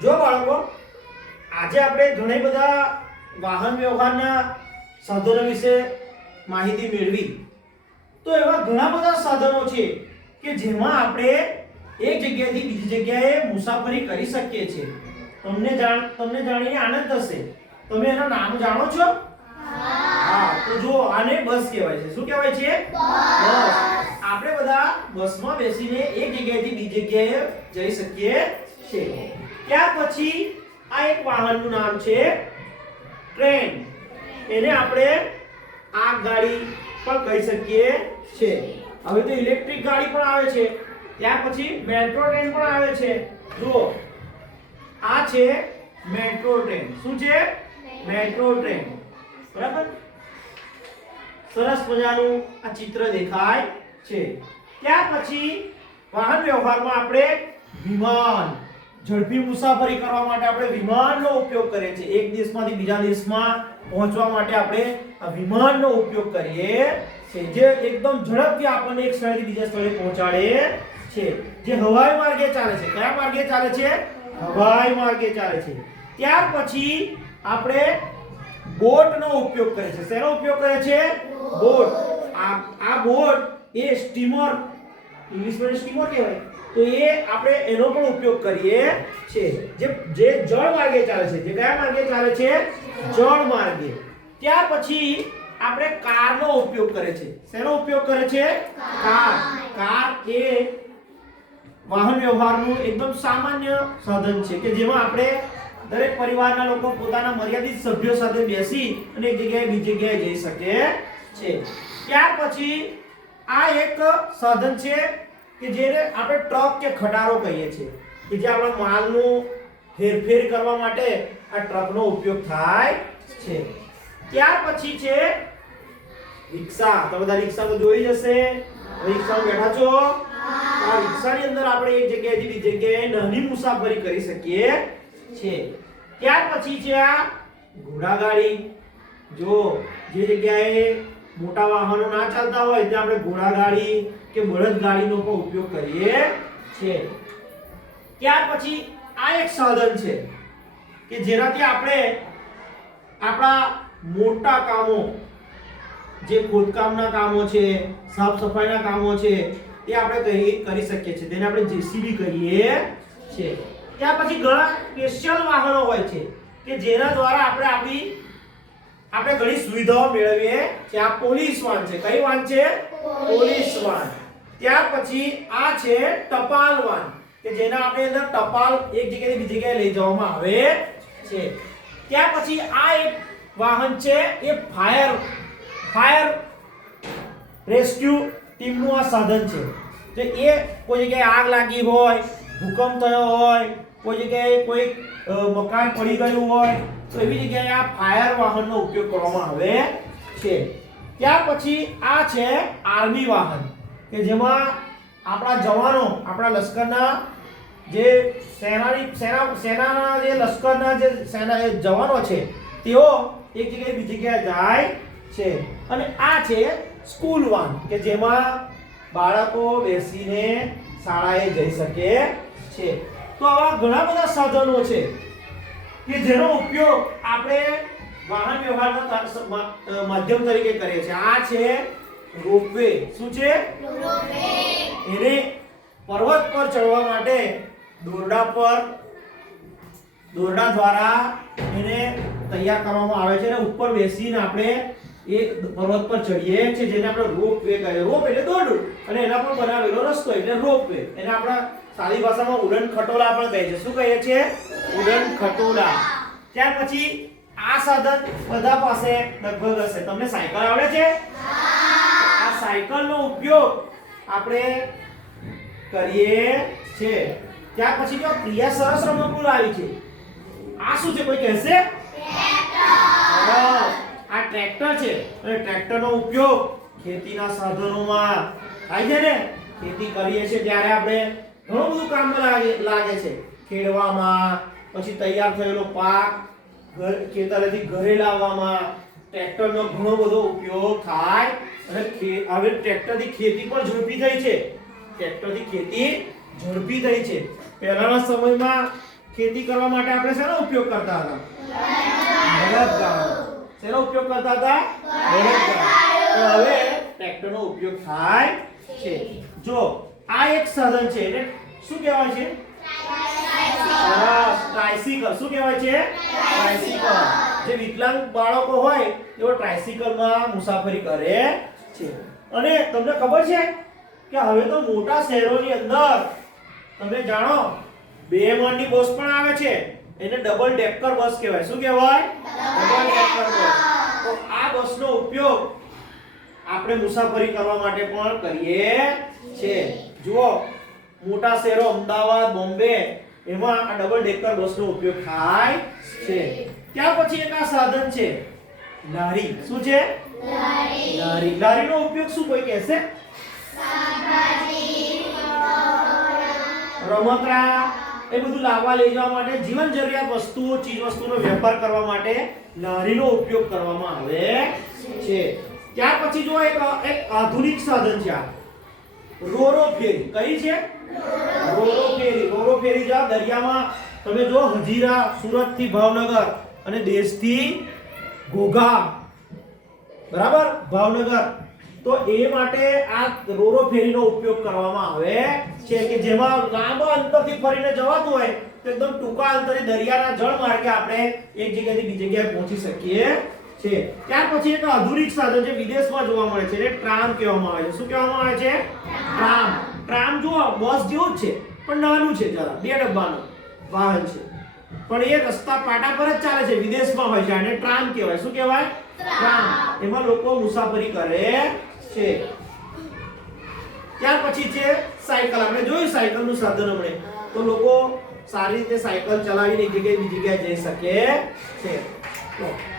જો બાળકો, આજે આપણે ઘણા બધા વાહન વ્યવહારના સાધનો વિશે માહિતી મેળવી. તો એવા ઘણા બધા સાધનો છે કે જેમાં આપણે એક જગ્યાએથી બીજી જગ્યાએ મુસાફરી કરી શકીએ છીએ. તમને જાણ, તમને જાણીને આનંદ થશે. તમે એનું નામ જાણો છો? હા, તો જો આને બસ કહેવાય છે. શું કહેવાય છે? બસ. આપણે બધા બસમાં બેસીને એક જગ્યાએથી બીજી જગ્યાએ જઈ શકીએ છીએ. ત્યાર પછી આ એક વાહનનું નામ છે ટ્રેન. એને આપણે આગગાડી પણ કહી શકીએ છે. હવે તો ઇલેક્ટ્રિક ગાડી પણ આવે છે. ત્યાર પછી મેટ્રો ટ્રેન પણ આવે છે. જુઓ, આ છે મેટ્રો ટ્રેન. શું છે? Metro train. બરાબર? સરસ મજાનું આ ચિત્ર દેખાય છે. ત્યાર પછી વાહન વ્યવહારમાં આપણે વિમાન. ઝડપી મુસાફરી કરવા માટે આપણે વિમાનનો ઉપયોગ કરીએ છીએ. એક દેશમાંથી બીજા દેશમાં પહોંચવા માટે આપણે આ વિમાનનો ઉપયોગ કરીએ છીએ. જે એકદમ ઝડપથી આપણને એક સ્થળેથી બીજા સ્થળે પહોંચાડે છે. જે હવાઈ માર્ગે ચાલે છે. કયા માર્ગે ચાલે છે? હવાઈ માર્ગે ચાલે છે. ત્યાર પછી આપણે બોટનો ઉપયોગ કરે છે શેનો ઉપયોગ કરે છે બોટ. આ આ બોટ એ સ્ટીમર, ઇંગ્લિશમાં સ્ટીમર કહેવાય. તો એ આપણે એનો પણ ઉપયોગ કરીએ છીએ. જે જે જળ માર્ગે ચાલે છે, જે કયા માર્ગે ચાલે છે? જળ માર્ગે. ત્યાર પછી આપણે કારનો ઉપયોગ કરે છે. શેનો ઉપયોગ કરે છે? કાર. કાર એ વાહન વ્યવહારનું એકદમ સામાન્ય સાધન છે કે જેમાં આપણે દરેક પરિવારના લોકો પોતાના મર્યાદિત સભ્યો સાથે બેસી અને એક જગ્યાએ બીજી જગ્યાએ જઈ શકે છે. ત્યાર પછી આ એક સાધન છે કે જેને આપણે ટ્રક કે ખટારો કહીએ છીએ, કે જે આપણા માલનું હેરફેર કરવા માટે આ ટ્રકનો ઉપયોગ થાય છે. ત્યાર પછી છે રિક્ષા. તો બધા રિક્ષા તો જોઈ જશે. રિક્ષામાં બેઠા છો? આ રિક્ષાની અંદર આપણે એક જગ્યાએથી બીજી જગ્યાએ નાની મુસાફરી કરી શકીએ છે ત્યાર પછી છે આ ઘોડાગાડી. જો જે જગ્યાએ મોટા વાહનો ના ચાલતા હોય ત્યાં આપણે ઘોડાગાડી કે બળદગાડીનો પણ ઉપયોગ કરીએ છીએ. ત્યાર પછી આ એક સાધન છે કે જેનાથી આપણે આપણા મોટા કામો, જે ખોદકામના કામો છે, સાફ સફાઈના કામો છે, એ આપણે કરી કરી શકીએ છીએ. તેને આપણે જેસીબી કહીએ છીએ. ત્યાર પછી ઘણા સ્પેશિયલ વાહનો હોય છે કે જેના દ્વારા આપણે આપણી આપણે ઘણી સુવિધાઓ મેળવીએ કે આ પોલીસ વાન છે. કઈ વાન છે? Police van. ત્યાર પછી આ છે ટપાલ વાન, કે જેના આપણે અંદર ટપાલ એક જગ્યાએથી બીજી જગ્યાએ લઈ જવામાં આવે છે. ત્યાર પછી આ એક વાહન છે, એ ફાયર ફાયર રેસ્ક્યુ ટીમનું આ સાધન છે. તો એ કોઈ જગ્યાએ આગ લાગી હોય, ભૂકંપ થયો હોય કોઈ જગ્યાએ કોઈ મકાન પડી ગયું હોય, તો એવી જગ્યાએ આ ફાયર વાહનનો ઉપયોગ કરવામાં આવે છે. ત્યાર પછી આ છે આર્મી વાહન, કે જેમાં આપણા જવાનો, આપણા લશ્કરના જે સેનાની, સેના, સેનાના જે લશ્કરના જે સેના જવાનો છે, તેઓ એક જગ્યાએ બીજી જગ્યાએ જાય છે. અને આ છે સ્કૂલ વાન, કે જેમાં બાળકો બેસીને શાળાએ જઈ શકે છે. તો આવા ઘણા બધા સાધનો છે કે જેનો ઉપયોગ આપણે વાહન વ્યવહારના માધ્યમ તરીકે કરીએ છીએ. આ છે રોપવે. શું છે? એને પર્વત પર ચડવા માટે દોરડા પર દોરડા દ્વારા એને તૈયાર કરવામાં આવે છે અને ઉપર બેસીને આપણે એ પર્વત પર ચડીએ છીએ જેને આપણે રોપ વે કહીએ. રોપ એટલે દોરડું. અને એના પર બનાવેલો રસ્તો એટલે રોપ વે એને આપણા સાદી ભાષામાં ઉડન ખટોલા પણ કહે છે. શું કહીએ છીએ? ઉડન ખટોલા. ત્યાર પછી આ સાધન બધા પાસે લગભગ હશે. તમને સાયકલ આવડે છે? આ સાયકલનો ઉપયોગ આપણે કરીએ છીએ. ત્યાર પછી જો પ્રિયા સરસ રમકડું લાવી છે. આ શું છે? કોઈ કહેશે. આ ટ્રેક્ટર છે. અને ટ્રેક્ટરનો ઉપયોગ ખેતીના સાધનોમાં થાય છે ને? ખેતી કરીએ છીએ. ત્યારે આપણે ઘણું બધું કામમાં લાગે લાગે છે. ખેડવામાં પછી તૈયાર થયેલો પાક, ઘર, ખેતરેથી ઘરે લાવવામાં ટ્રેક્ટરનો ઘણો બધો ઉપયોગ થાય અને હવે ટ્રેક્ટરથી ખેતી પણ ઝડપી થઈ છે. ટ્રેક્ટરથી ખેતી ઝડપી થઈ છે. પહેલાના સમયમાં ખેતી કરવા માટે આપણે શેનો ઉપયોગ કરતા હતા? બળદગાડો શેનો ઉપયોગ કરતા હતા? બળદગાડો હવે ટ્રેક્ટરનો ઉપયોગ થાય છે. જો આ એક સાધન છે. એટલે શું કહેવાય છે? સરસ ટ્રાયસિકલ શું કહેવાય છે? ટ્રાયસિકલ જે વિકલાંગ બાળકો હોય તેઓ ટ્રાયસિકલમાં મુસાફરી કરે છે. અને તમને ખબર છે કે હવે તો મોટા શહેરોની અંદર તમે જાણો બે મણની બસ પણ આવે છે. એને ડબલ ડેકર બસ કહેવાય. શું કહેવાય? Double decker bus. તો આ બસનો ઉપયોગ આપણે મુસાફરી કરવા માટે પણ કરીએ છે. જુઓ મોટા શહેરો અમદાવાદ બોમ્બે એમાં આ ડબલ ડેકર બસનો ઉપયોગ થાય છે. ત્યાર પછી એક આ સાધન છે? લારી. શું છે? લારી. લારીનો ઉપયોગ શું કોઈ કહેશે? રમકડા. એ બધું લાવવા લઈ જવા માટે જીવન જરૂરિયાત વસ્તુઓ ચીજ વસ્તુનો વેપાર કરવા માટે લારીનો ઉપયોગ કરવામાં આવે છે. ત્યાર પછી જો એક એક આધુનિક સાધન છે આ. રોરો ફેરી. કઈ છે? રોરો ફેરી. રોરો ફેરી જા, દરિયામાં તમે જો હજીરા સુરતથી ભાવનગર અને દેશથી ઘોઘા. બરાબર? ભાવનગર. તો એ માટે આ રોરો ફેરીનો ઉપયોગ કરવામાં આવે છે કે જેમાં લાંબા અંતરથી ફરીને જવાતું હોય તો એકદમ ટૂંકા અંતરે દરિયાના જળ માર્ગે આપણે એક જગ્યાએથી બીજી જગ્યાએ પહોંચી શકીએ છે. ત્યાર પછી એક આધુનિક સાધન છે, વિદેશમાં જોવા મળે છે એટલે ટ્રામ કહેવામાં આવે છે. શું કહેવામાં આવે છે? ટ્રામ. ટ્રામ જો બસ જેવું જ છે, પણ નાનું છે જરા, બે ડબ્બાનું વાહન છે. પણ એ રસ્તા પાટા પર જ ચાલે છે, વિદેશમાં હોય છે અને ટ્રામ કહેવાય. શું કહેવાય? ટ્રામ. એમાં લોકો મુસાફરી કરે છે. ત્યાર પછી છે, સાયકલ. આપણે જોયું સાયકલનું સાધન હમણે. તો લોકો સારી રીતે સાયકલ ચલાવીને એક જગ્યાએ બીજી જગ્યાએ જઈ શકે છે.